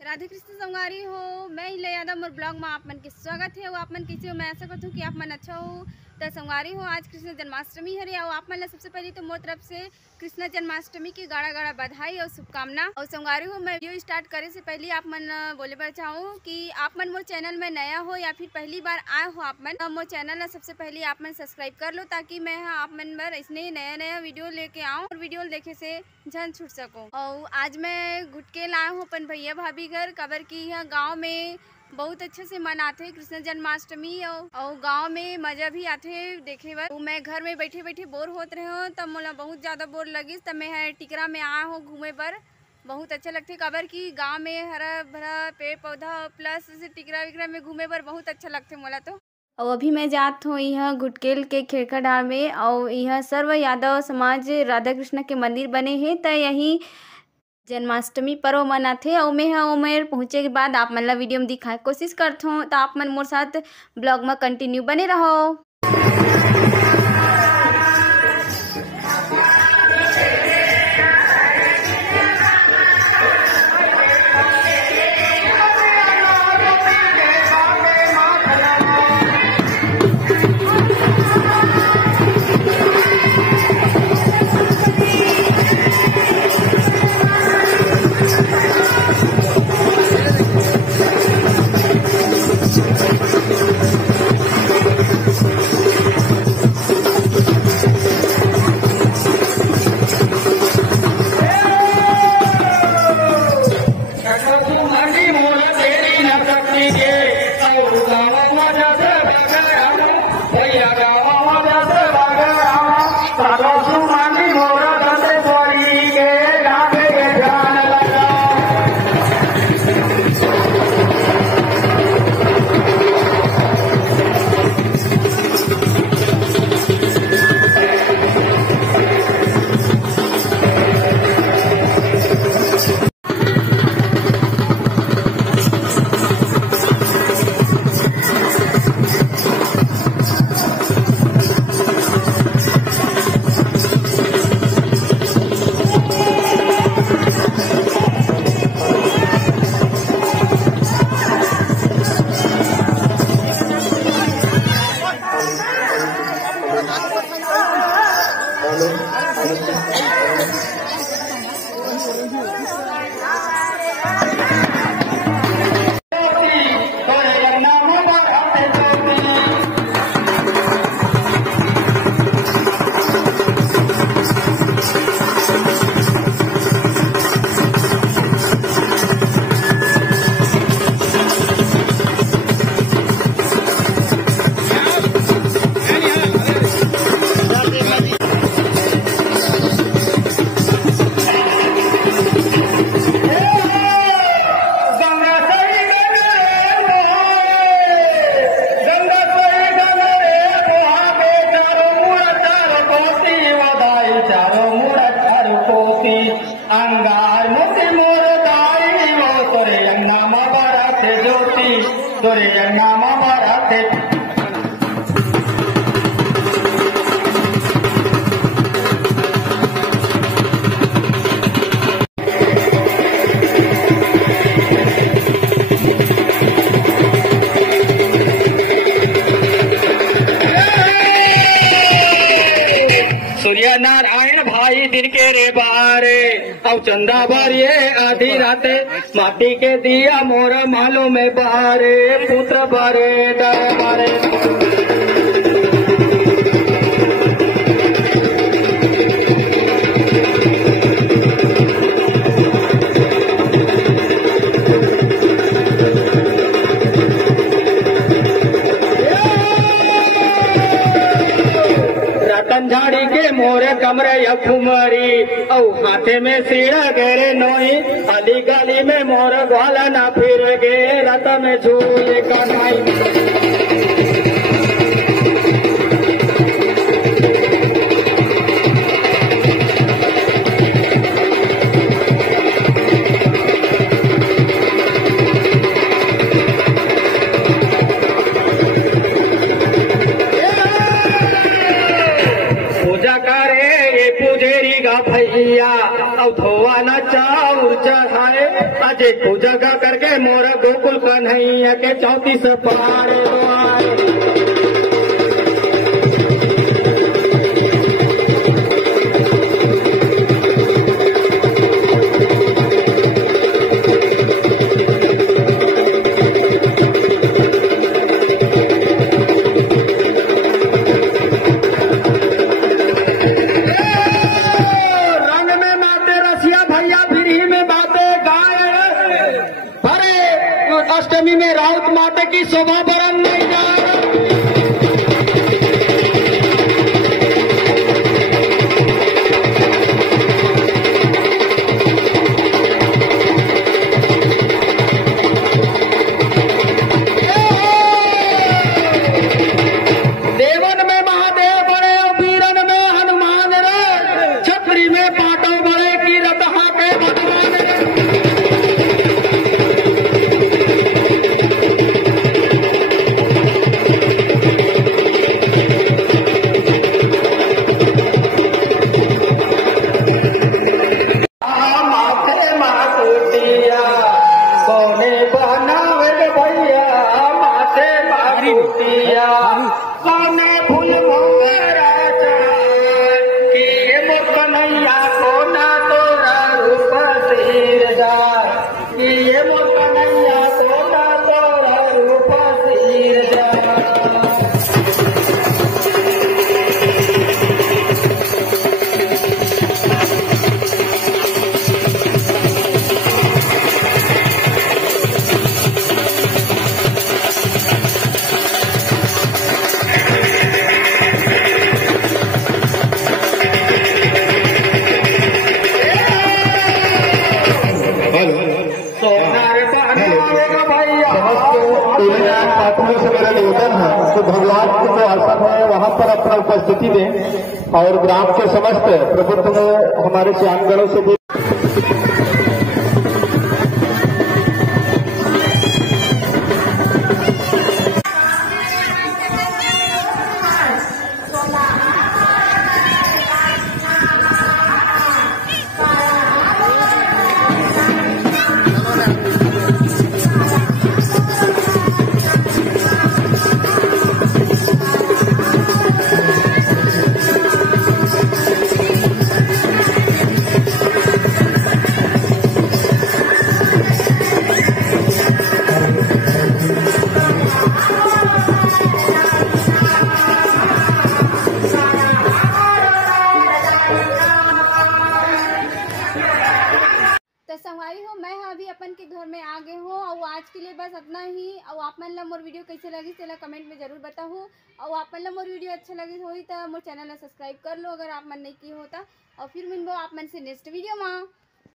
राधे कृष्ण संगवारी हो, मैं हीला यादव मोर ब्लॉग में आप मन के स्वागत है। आप मन कैसे हो? मैं आशा करती हूँ कि आप मन अच्छा हो। तो संगवारी हो, आज कृष्ण जन्माष्टमी है और आप मन सबसे पहले तो मोर तरफ से कृष्ण जन्माष्टमी की गाड़ा गाड़ा बधाई और शुभकामना। और संगवारी हो, मैं वीडियो स्टार्ट करे से पहले आप मन बोले बर चाहूँ कि आप मन मोर चैनल में नया हो या फिर पहली बार आए हो आप मन, मोर चैनल सबसे पहले आप मन सब्सक्राइब कर लो ताकि मैं आप मन पर इसने नया वीडियो लेके आऊँ और वीडियो देखे से झन छूट सको। और आज मैं गुटके लाए हूँ अपन भैया भाभी घर, कबर की यह गाँव में बहुत अच्छे से मनाते कृष्ण जन्माष्टमी और गांव में मजा भी आते देखे बर। मैं घर में बैठे बैठे बोर होत रहे हो तब मोला बहुत ज़्यादा बोर लगिस तब मैं टिकरा में आया हूँ घूमे पर। बहुत अच्छा लगते कबर की गांव में हरा भरा पेड़ पौधा प्लस टिकरा विकरा में घूमे पर बहुत अच्छा लगते मोला तो। और अभी मैं जात हूँ यह गुटकेल के खेड़का डाल में और यह सर्व यादव समाज राधा कृष्ण के मंदिर बने हैं तो यही जन्माष्टमी पर्व मनाथे और मैं उमेर पहुँचे के बाद आप मन ला वीडियो में दिखाए कोशिश करता हूँ। तो आप मन मोर साथ ब्लॉग में कंटिन्यू बने रहो। सूर्य नारायण भाई दिन के रे बारे और चंदा बारिये आधी राते माटी के दिया मोर मालो में बारे पुत्र बारे दर बारे। झाड़ी के मोरे कमरे या फुमरी और हाथे में सीढ़ा गेरे नोई अली गली में मोर ग्वाला ना फिर गे रत में झूले कन्हई। भैया और धोवा न चाउर चढ़ाए जे पूजा का करके मोर गोकुल कन्हैया के 34 पार द्वार। अष्टमी में राउत माता की शोभा बरन नहीं जा देवन में महादेव बड़े वीरन में हनुमान रे, छपरी में पाटव बड़े की रतहा के भगवान रे। सोने बनावे भैया माथे मारूतिया सोने फूल राजा कि मोर कन्हैया कोना तोरा रूप सिरदार कि मोर कन्हैया कोना तोरा रूप सिरदार। पात्रों से मेरा निवेदन है कि भगवान को आसन है वहाँ पर अपना उपस्थिति दें और ग्राम के समस्त प्रबुद्ध हमारे श्यामगढ़ों से भी संगवारी हो मैं अभी अपन के घर में आ गए हो और आज के लिए बस इतना ही। और आप मन ला मोर वीडियो कैसे लगी तेला कमेंट में जरूर बताओ। और आप मन ला मोर वीडियो अच्छा लगी होई तो मोर चैनल ला सब्सक्राइब कर लो अगर आप मन नहीं की होता। और फिर मिलबो आप मन से नेक्स्ट वीडियो में।